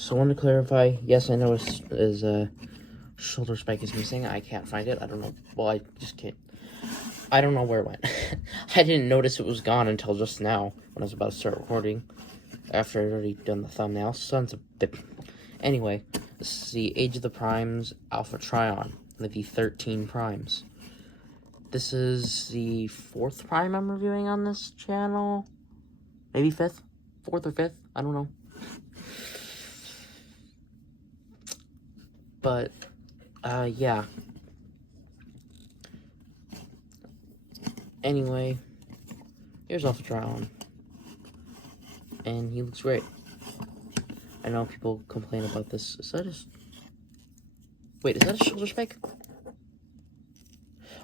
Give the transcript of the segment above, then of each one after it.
So I want to clarify, yes, I know his shoulder spike is missing. I can't find it. I don't know. Well, I just can't. I don't know where it went. I didn't notice it was gone until just now when I was about to start recording. After I'd already done the thumbnail. Sons of bitch. Anyway, this is the Age of the Primes Alpha Trion. One of the 13 primes. This is the 4th prime I'm reviewing on this channel. Maybe 5th? 4th or 5th? I don't know. But, yeah. Anyway, here's Alpha Trion. And he looks great. I know people complain about this. Is that his... Wait, is that a shoulder spike?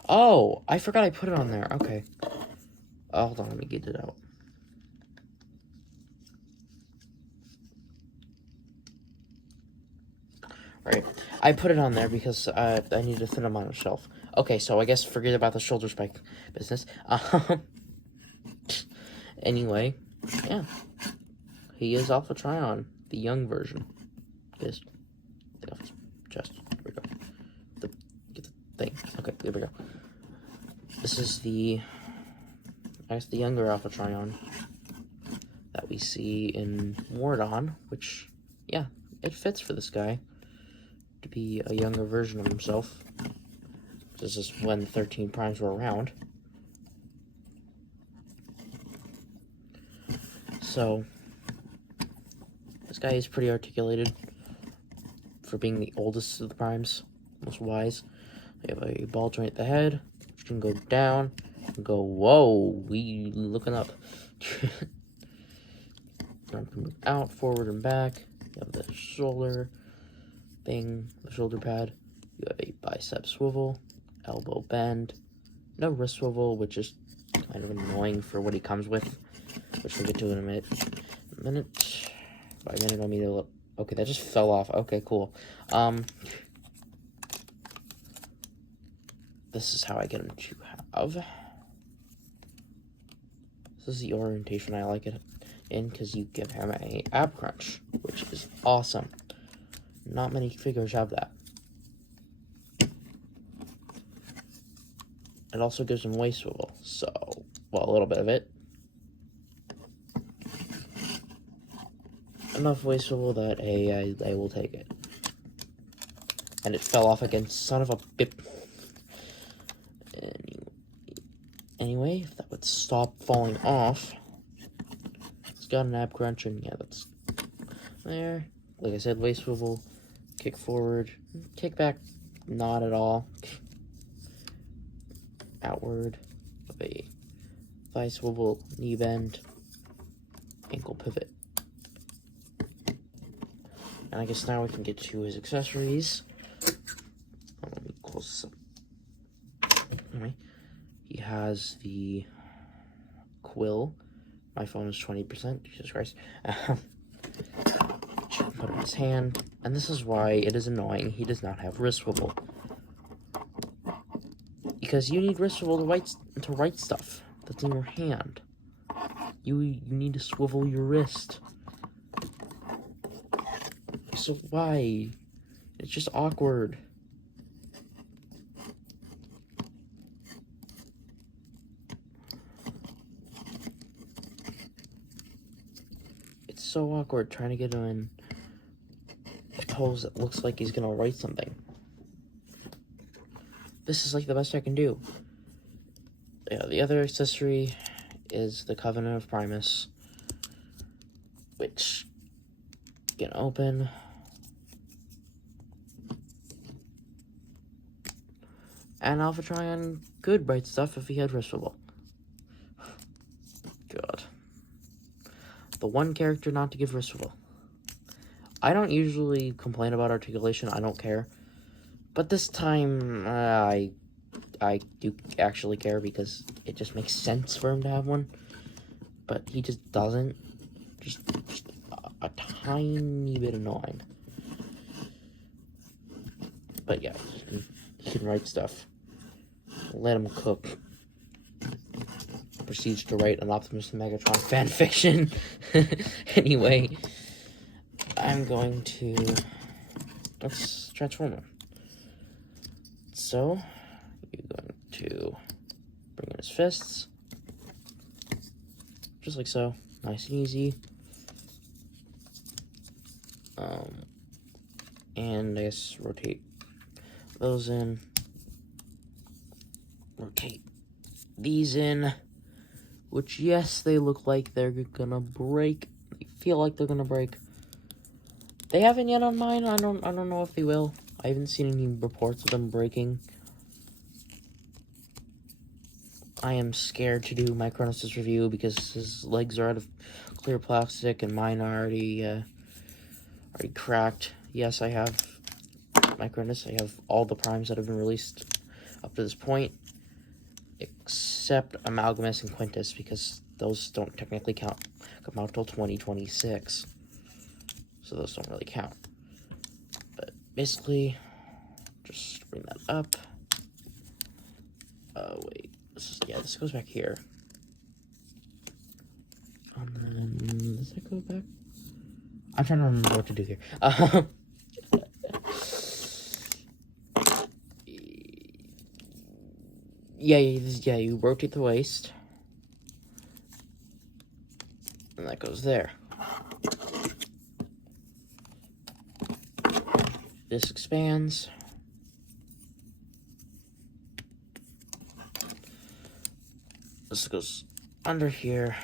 Oh, I forgot I put it on there. Okay. Hold on, let me get it out. Right. I put it on there because I need to fit him on a shelf. Okay, so I guess forget about the shoulder spike business. Anyway, yeah. He is Alpha Trion, the young version. Yes. Take off his chest. There we go. Get the thing. Okay, there we go. This is the, I guess, the younger Alpha Trion that we see in Wardon, which, yeah, it fits for this guy to be a younger version of himself. This is when the 13 primes were around. So, this guy is pretty articulated for being the oldest of the primes, most wise. We have a ball joint at the head, which can go down, and go, whoa, we looking up. Arm can move out, forward and back. You have the shoulder thing, the shoulder pad. You have a bicep swivel, elbow bend, no wrist swivel, which is kind of annoying for what he comes with, which we'll get to in a minute. By a minute, I mean, okay, that just fell off. Okay, cool. This is how I get him to have. This is the orientation I like it in, because you give him a ab crunch, which is awesome. Not many figures have that. It also gives him waist swivel, so, well, a little bit of it. Enough waist swivel that I will take it. And it fell off again, son of a bip. Anyway, if that would stop falling off, it's got an ab crunch, and yeah, that's there. Like I said, waist swivel, kick forward, kick back, not at all. Outward, of a thigh swivel, knee bend, ankle pivot. And I guess now we can get to his accessories. Let me close this up. Anyway, he has the quill. My phone is 20%. Jesus Christ. Put it in his hand. And this is why it is annoying. He does not have wrist swivel. Because you need wrist swivel to write stuff that's in your hand. You need to swivel your wrist. So why? It's just awkward. It's so awkward trying to get him in a pose that looks like he's gonna write something. This is like the best I can do. Yeah, the other accessory is the Covenant of Primus, which you can open. And Alpha Trion could write stuff if he had wrist swivel. God. The one character not to give wrist swivel. I don't usually complain about articulation, I don't care. But this time, I do actually care because it just makes sense for him to have one. But he just doesn't. Just a tiny bit annoying. But yeah, he can write stuff. Let him cook. Proceeds to write an Optimus and Megatron fanfiction. Anyway, I'm going to, let's transform him. So, you're going to bring in his fists, just like so, nice and easy. And I guess rotate those in, rotate these in, which, yes, they look like they're gonna break. They feel like they're gonna break. They haven't yet on mine. I don't know if they will. I haven't seen any reports of them breaking. I am scared to do my Cronus' review because his legs are out of clear plastic and mine are already cracked. Yes, I have my Cronus. I have all the primes that have been released up to this point, except Amalgamus and Quintus, because those don't technically come out till 2026. So those don't really count. But basically, just bring that up. Wait. This goes back here. And then, does that go back? I'm trying to remember what to do here. Yeah, you rotate the waist. And that goes there. This expands. This goes under here.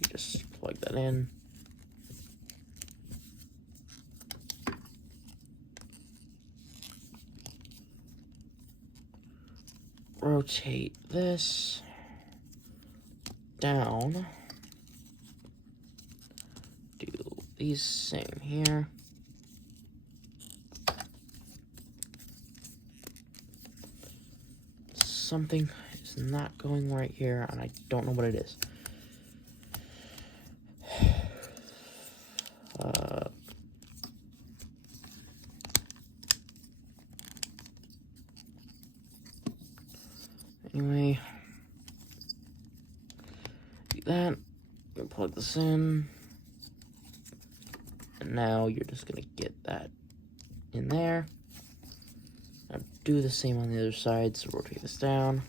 You just plug that in. Rotate this down. Do these same here. Something is not going right here, and I don't know what it is. Anyway, do that. You plug this in, and now you're just gonna get that in there. Now do the same on the other side. So rotate this down.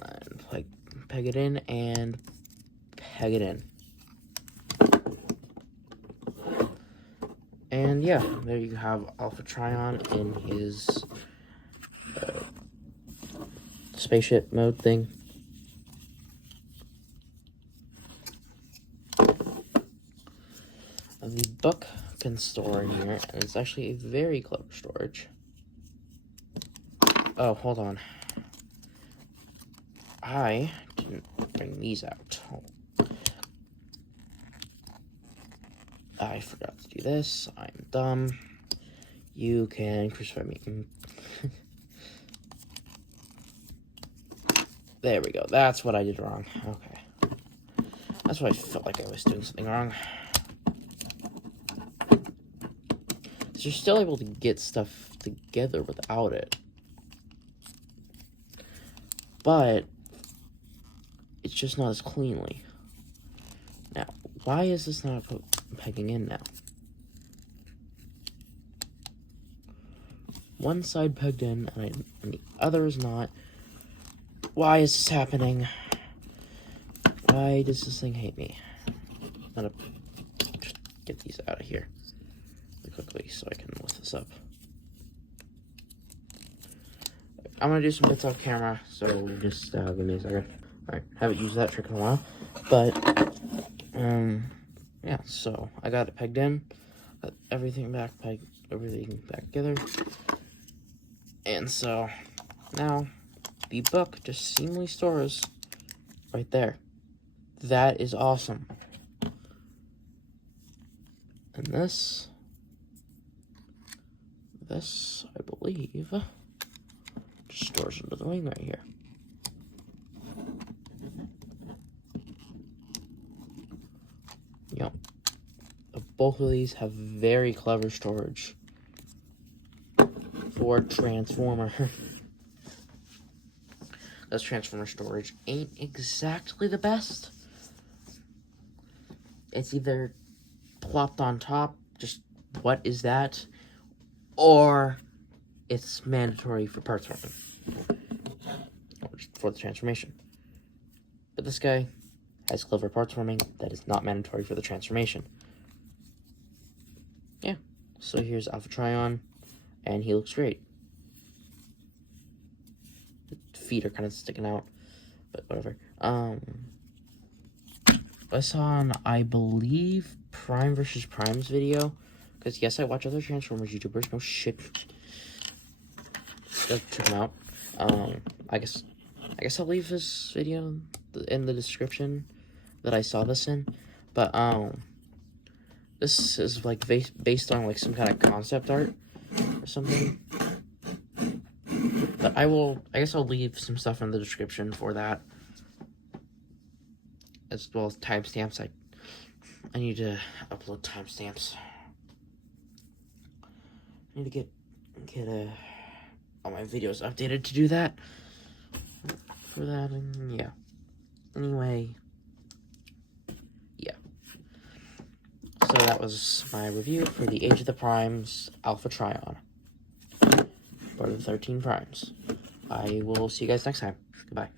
And peg it in and peg it in. And yeah, there you have Alpha Trion in his spaceship mode thing. The book can store in here, and it's actually a very clever storage. Oh, hold on. I didn't bring these out. I forgot to do this. I'm dumb. You can crucify me. There we go. That's what I did wrong. Okay. That's why I felt like I was doing something wrong. So you're still able to get stuff together without it. But it's just not as cleanly. Now, why is this not pegging in now? One side pegged in and the other is not. Why is this happening? Why does this thing hate me? I'm gonna just get these out of here really quickly so I can lift this up. I'm gonna do some bits off camera, so just give me a second. Alright, haven't used that trick in a while, but yeah, so I got it pegged in, got everything back together, and so now the book just seamlessly stores right there. That is awesome. And this I believe just stores under the wing right here. Yep. Both of these have very clever storage for Transformer. This Transformer storage ain't exactly the best, it's either plopped on top, just what is that, or it's mandatory for parts warming, for the transformation. But this guy has clever parts warming that is not mandatory for the transformation. Yeah, so here's Alpha Trion, and he looks great. The feet are kind of sticking out, but whatever. I saw on, I believe, Prime versus Prime's video, because yes, I watch other Transformers YouTubers, no shit. Check them out. I guess I'll leave this video in the description that I saw this in, but this is like based on like some kind of concept art or something. But I guess I'll leave some stuff in the description for that, as well as timestamps. I need to upload timestamps. I need to get all my videos updated to do that. For that, and yeah. Anyway, yeah. So that was my review for the Age of the Primes Alpha Trion, part of the 13 Primes. I will see you guys next time. Goodbye.